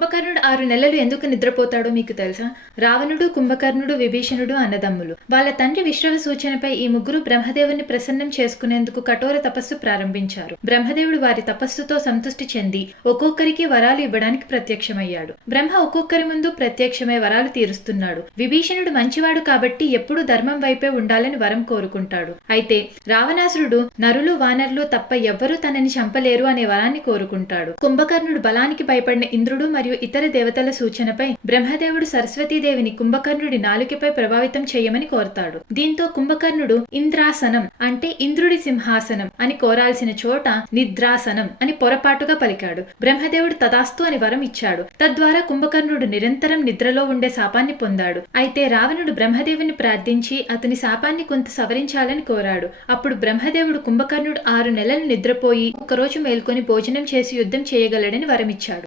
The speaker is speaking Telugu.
కుంభకర్ణుడు 6 నెలలు ఎందుకు నిద్రపోతాడో మీకు తెలుసా? రావణుడు, కుంభకర్ణుడు, విభీషణుడు అన్నదమ్ములు. వాళ్ళ తండ్రి విశ్రవ సూచనపై ఈ ముగ్గురు బ్రహ్మదేవుని ప్రసన్నం చేసుకునేందుకు కఠోర తపస్సు ప్రారంభించారు. బ్రహ్మదేవుడు వారి తపస్సుతో సంతృష్టి చెంది ఒక్కొక్కరికి వరాలు ఇవ్వడానికి ప్రత్యక్షమయ్యాడు. బ్రహ్మ ఒక్కొక్కరి ముందు ప్రత్యక్షమై వరాలు తీరుస్తున్నాడు. విభీషణుడు మంచివాడు కాబట్టి ఎప్పుడూ ధర్మం వైపే ఉండాలని వరం కోరుకుంటాడు. అయితే రావణాసురుడు నరులు, వానరులు తప్ప ఎవ్వరూ తనని చంపలేరు అనే వరాన్ని కోరుకుంటాడు. కుంభకర్ణుడు బలానికి భయపడిన ఇంద్రుడు మరియు ఇతర దేవతల సూచనపై బ్రహ్మదేవుడు సరస్వతీదేవిని కుంభకర్ణుడి నాలుకపై ప్రభావితం చేయమని కోరతాడు. దీంతో కుంభకర్ణుడు ఇంద్రాసనం అంటే ఇంద్రుడి సింహాసనం అని కోరాల్సిన చోట నిద్రాసనం అని పొరపాటుగా పలికాడు. బ్రహ్మదేవుడు తదాస్తు అని వరం ఇచ్చాడు. తద్వారా కుంభకర్ణుడు నిరంతరం నిద్రలో ఉండే శాపాన్ని పొందాడు. అయితే రావణుడు బ్రహ్మదేవుని ప్రార్థించి అతని శాపాన్ని కొంత సవరించాలని కోరాడు. అప్పుడు బ్రహ్మదేవుడు కుంభకర్ణుడు 6 నెలలు నిద్రపోయి ఒకరోజు మేల్కొని భోజనం చేసి యుద్ధం చేయగలడని వరమిచ్చాడు.